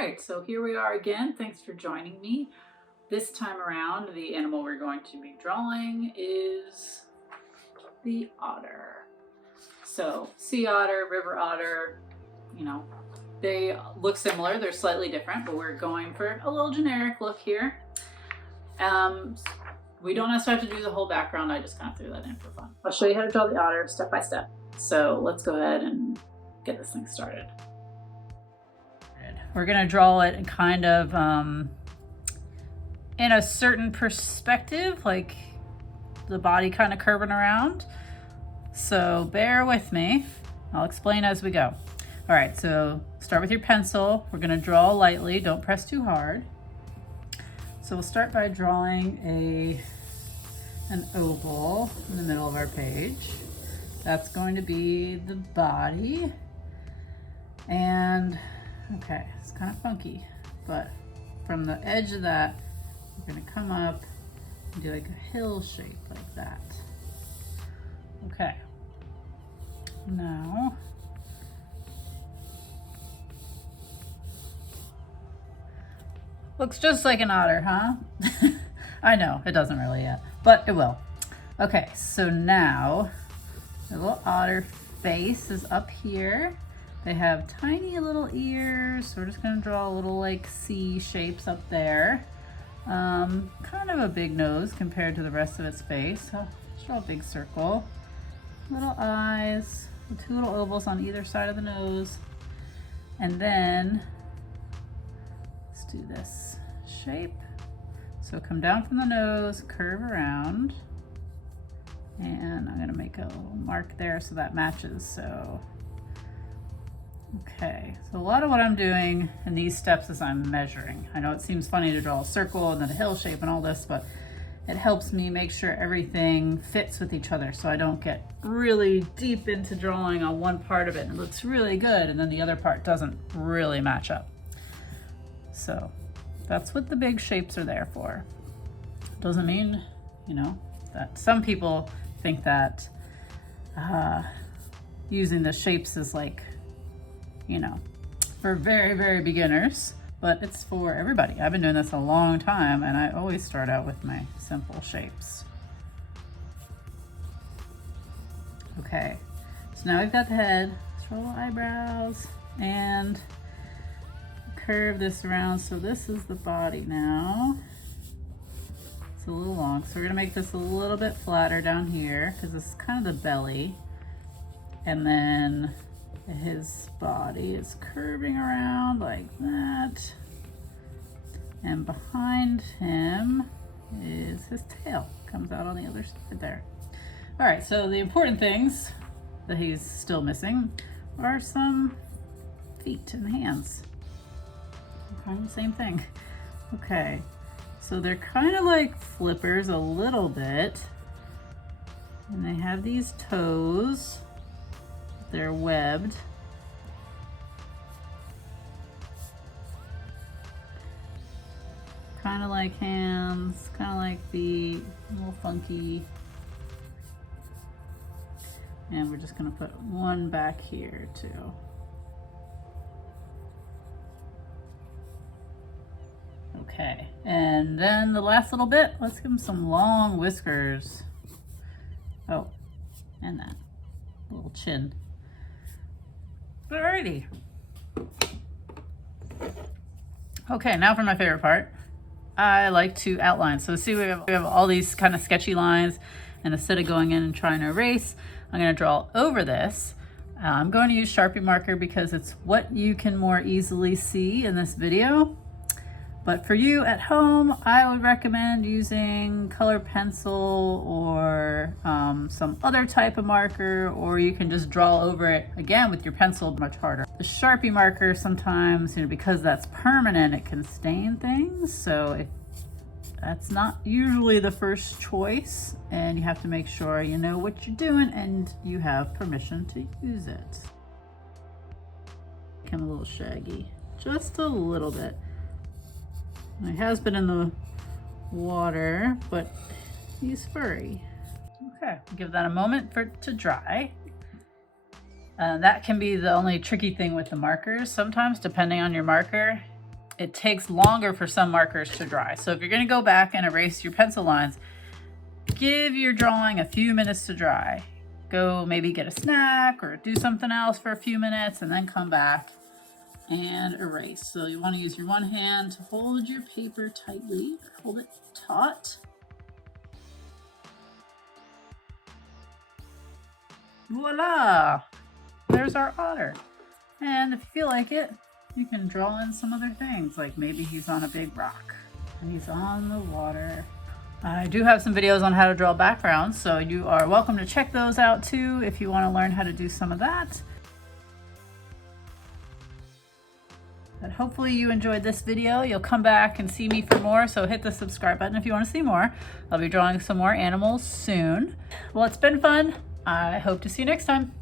right, so here we are again. Thanks for joining me. This time around, the animal we're going to be drawing is the otter. So sea otter, river otter, you know, they look similar. They're slightly different, but we're going for a little generic look here. We don't necessarily have to do the whole background. I just kind of threw that in for fun. I'll show you how to draw the otter step by step. So let's go ahead and get this thing started. We're gonna draw it kind of in a certain perspective, like the body kind of curving around. So bear with me. I'll explain as we go. All right, so start with your pencil. We're gonna draw lightly, don't press too hard. So we'll start by drawing an oval in the middle of our page. That's going to be the body. And okay, it's kind of funky, but from the edge of that, we're gonna come up and do like a hill shape like that. Okay, now looks just like an otter, huh? I know, it doesn't really yet, but it will. Okay, so now the little otter face is up here. They have tiny little ears, so we're just gonna draw little like C shapes up there. Kind of a big nose compared to the rest of its face. So let's draw a big circle. Little eyes, with two little ovals on either side of the nose. And then let's do this shape. So come down from the nose, curve around. And I'm gonna make a little mark there so that matches, so. Okay, so a lot of what I'm doing in these steps is I'm measuring. I know it seems funny to draw a circle and then a hill shape and all this, but it helps me make sure everything fits with each other so I don't get really deep into drawing on one part of it and it looks really good and then the other part doesn't really match up. So that's what the big shapes are there for. Doesn't mean, you know, that some people think that using the shapes is like, you know, for very, very beginners, but it's for everybody. I've been doing this a long time and I always start out with my simple shapes. Okay, so now we've got the head. Let's draw the eyebrows and curve this around. So this is the body now. It's a little long, so we're gonna make this a little bit flatter down here because this is kind of the belly. And then his body is curving around like that. And behind him is his tail, comes out on the other side there. All right, so the important things that he's still missing are some feet and hands. Kind of the same thing. Okay, so they're kind of like flippers a little bit. And they have these toes. They're webbed. Kind of like hands, kind of like feet, a little funky. And we're just gonna put one back here too. Okay, and then the last little bit, let's give him some long whiskers. Oh, and that little chin. Alrighty. Okay, now for my favorite part. I like to outline. So see, we have all these kind of sketchy lines, and instead of going in and trying to erase, I'm going to draw over this. I'm going to use Sharpie marker because it's what you can more easily see in this video. But for you at home, I would recommend using colored pencil or some other type of marker, or you can just draw over it again with your pencil, much harder. The Sharpie marker sometimes, you know, because that's permanent, it can stain things. So that's not usually the first choice, and you have to make sure you know what you're doing and you have permission to use it. Become a little shaggy, just a little bit. He has been in the water, but he's furry. Okay, give that a moment for it to dry. That can be the only tricky thing with the markers. Sometimes, depending on your marker, it takes longer for some markers to dry. So if you're going to go back and erase your pencil lines, give your drawing a few minutes to dry. Go maybe get a snack or do something else for a few minutes and then come back and erase. So you want to use your one hand to hold your paper tightly, hold it taut. Voila! There's our otter. And if you feel like it, you can draw in some other things, like maybe he's on a big rock and he's on the water. I do have some videos on how to draw backgrounds, so you are welcome to check those out too if you want to learn how to do some of that. But hopefully you enjoyed this video. You'll come back and see me for more, so hit the subscribe button if you want to see more. I'll be drawing some more animals soon. Well, it's been fun. I hope to see you next time.